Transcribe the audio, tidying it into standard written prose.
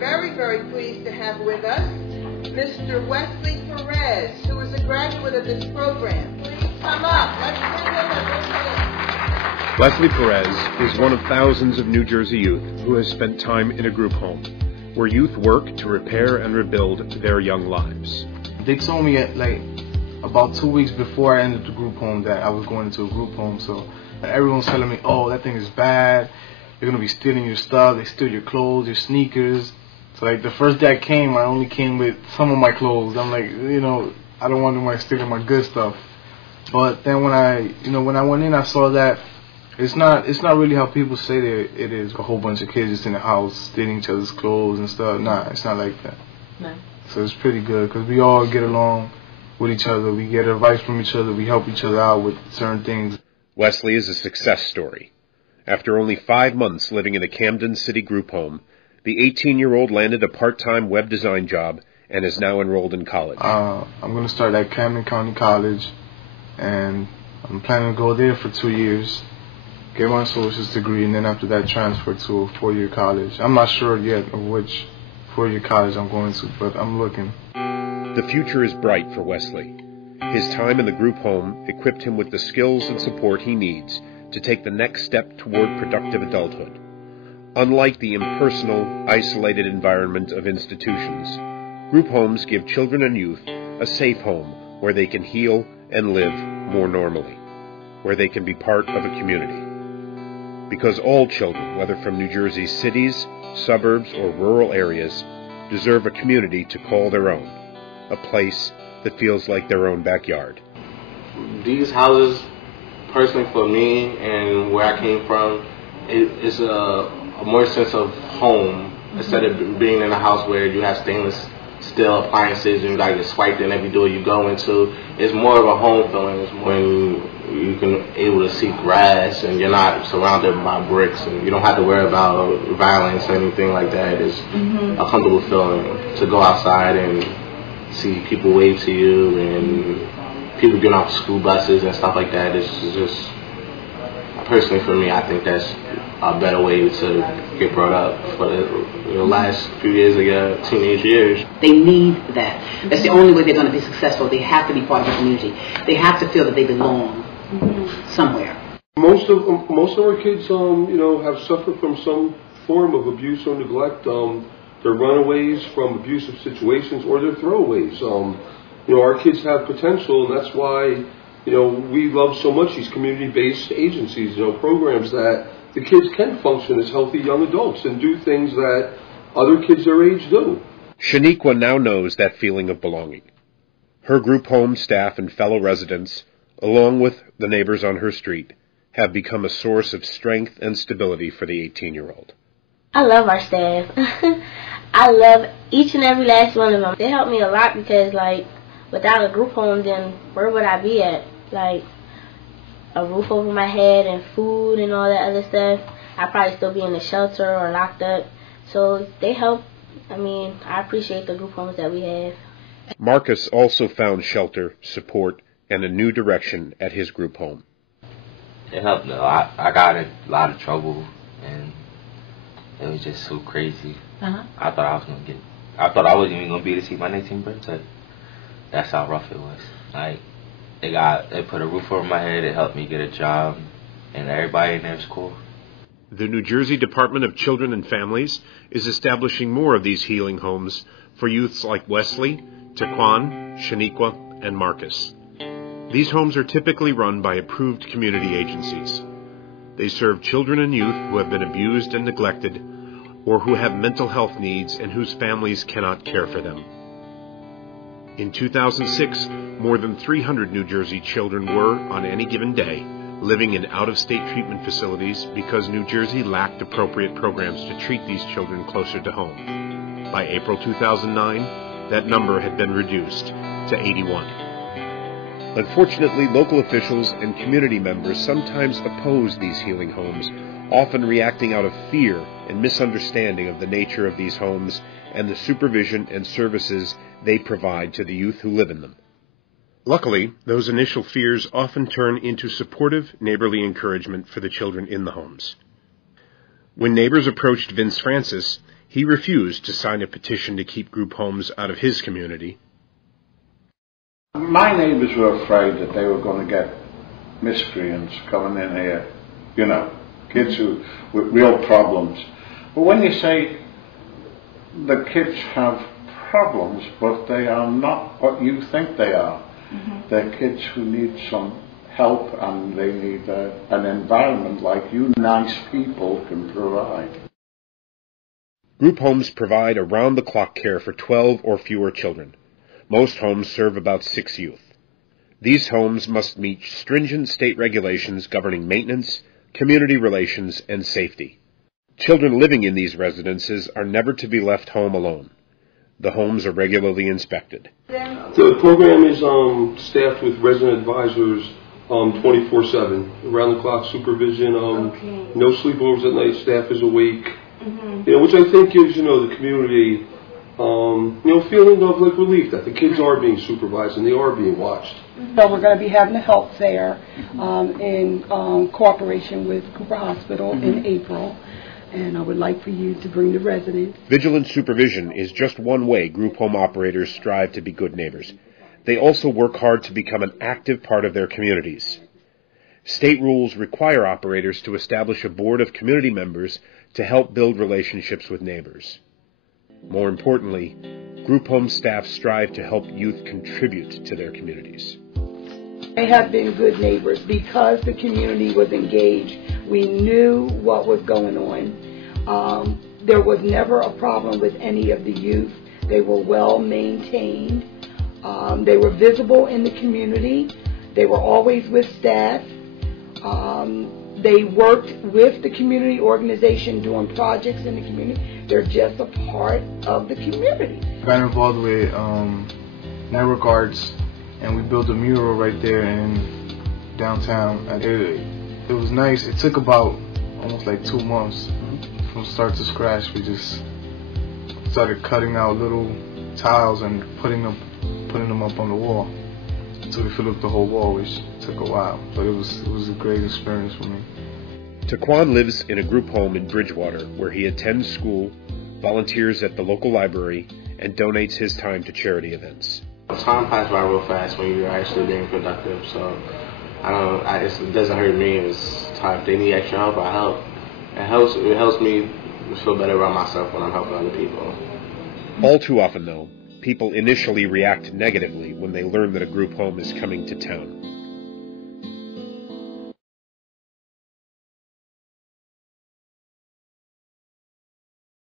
very, very pleased to have with us Mr. Wesley Perez, who is a graduate of this program. Please come up. Let's give him a big hand. Wesley Perez is one of thousands of New Jersey youth who has spent time in a group home, where youth work to repair and rebuild their young lives. They told me about 2 weeks before I entered the group home that I was going into a group home, so everyone's telling me, oh, that thing is bad, they're going to be stealing your stuff, they steal your clothes, your sneakers. So the first day I came, I only came with some of my clothes. I'm like, I don't want them stealing my good stuff. But then when I went in, I saw that it's not really how people say it is. A whole bunch of kids just in the house stealing each other's clothes and stuff. Nah, it's not like that. No. So it's pretty good because we all get along with each other. We get advice from each other. We help each other out with certain things. Wesley is a success story. After only 5 months living in a Camden City group home, the 18-year-old landed a part-time web design job and is now enrolled in college. I'm going to start at Camden County College, and I'm planning to go there for 2 years, get my associate's degree, and then after that transfer to a 4-year college. I'm not sure yet of which 4-year college I'm going to, but I'm looking. The future is bright for Wesley. His time in the group home equipped him with the skills and support he needs to take the next step toward productive adulthood. Unlike the impersonal, isolated environment of institutions, group homes give children and youth a safe home where they can heal and live more normally, where they can be part of a community. Because all children, whether from New Jersey's cities, suburbs, or rural areas, deserve a community to call their own, a place that feels like their own backyard. These houses, personally for me and where I came from, it's a more sense of home instead of being in a house where you have stainless steel appliances and you got to swipe in every door you go into. It's more of a home feeling. It's when you can able to see grass and you're not surrounded by bricks and you don't have to worry about violence or anything like that. It's a comfortable feeling to go outside and see people wave to you and people getting off school buses and stuff like that. It's just, personally for me, I think that's a better way to get brought up for the last few years of your teenage years. They need that. That's the only way they're going to be successful. They have to be part of the community. They have to feel that they belong somewhere. Most of our kids, have suffered from some form of abuse or neglect. They're runaways from abusive situations or they're throwaways. Our kids have potential, and that's why, we love so much these community-based agencies, programs that the kids can function as healthy young adults and do things that other kids their age do. Shaniqua now knows that feeling of belonging. Her group home staff and fellow residents, along with the neighbors on her street, have become a source of strength and stability for the 18-year-old. I love our staff. I love each and every last one of them. They help me a lot because, without a group home, then where would I be at? A roof over my head and food and all that other stuff. I'd probably still be in the shelter or locked up. So they help. I appreciate the group homes that we have. Marcus also found shelter, support, and a new direction at his group home. It helped a lot. I got in a lot of trouble, and it was just so crazy. I thought I wasn't even gonna be able to see my 19th birthday. That's how rough it was. They put a roof over my head. It helped me get a job, and everybody in there is cool. The New Jersey Department of Children and Families is establishing more of these healing homes for youths like Wesley, Taquan, Shaniqua, and Marcus. These homes are typically run by approved community agencies. They serve children and youth who have been abused and neglected, or who have mental health needs and whose families cannot care for them. In 2006, more than 300 New Jersey children were, on any given day, living in out-of-state treatment facilities because New Jersey lacked appropriate programs to treat these children closer to home. By April 2009, that number had been reduced to 81. Unfortunately, local officials and community members sometimes oppose these healing homes, often reacting out of fear and misunderstanding of the nature of these homes and the supervision and services they provide to the youth who live in them. Luckily, those initial fears often turn into supportive, neighborly encouragement for the children in the homes. When neighbors approached Vince Francis, He refused to sign a petition to keep group homes out of his community. My neighbors were afraid that they were going to get miscreants coming in here, you know, kids with real problems. But when you say the kids have problems, but they are not what you think they are, they're kids who need some help, and they need an environment like you nice people can provide. Group homes provide around-the-clock care for 12 or fewer children. Most homes serve about 6 youth. These homes must meet stringent state regulations governing maintenance, community relations, and safety. Children living in these residences are never to be left home alone. The homes are regularly inspected. The program is staffed with resident advisors 24/7, around-the-clock supervision, no sleepovers at night, staff is awake, you know, which I think gives, you know, the community, feeling of like relief that the kids are being supervised and they are being watched. So we're going to be having a health fair in cooperation with Cooper Hospital in April, and I would like for you to bring the residents. Vigilant supervision is just one way group home operators strive to be good neighbors. They also work hard to become an active part of their communities. State rules require operators to establish a board of community members to help build relationships with neighbors. More importantly, group home staff strive to help youth contribute to their communities. They have been good neighbors because the community was engaged. We knew what was going on. There was never a problem with any of the youth. They were well maintained. They were visible in the community. They were always with staff. They worked with the community organization doing projects in the community. They're just a part of the community. Got involved with network arts, and we built a mural right there in downtown. It was nice. It took about almost like 2 months from start to scratch. We just started cutting out little tiles and putting them up on the wall until we filled up the whole wall, which took a while, but it was a great experience for me. Taquan lives in a group home in Bridgewater where he attends school, volunteers at the local library, and donates his time to charity events. Time passes by real fast when you're actually being productive, so it doesn't hurt me. It's time. If they need extra help, I help. It helps me feel better about myself when I'm helping other people. All too often, though, people initially react negatively when they learn that a group home is coming to town.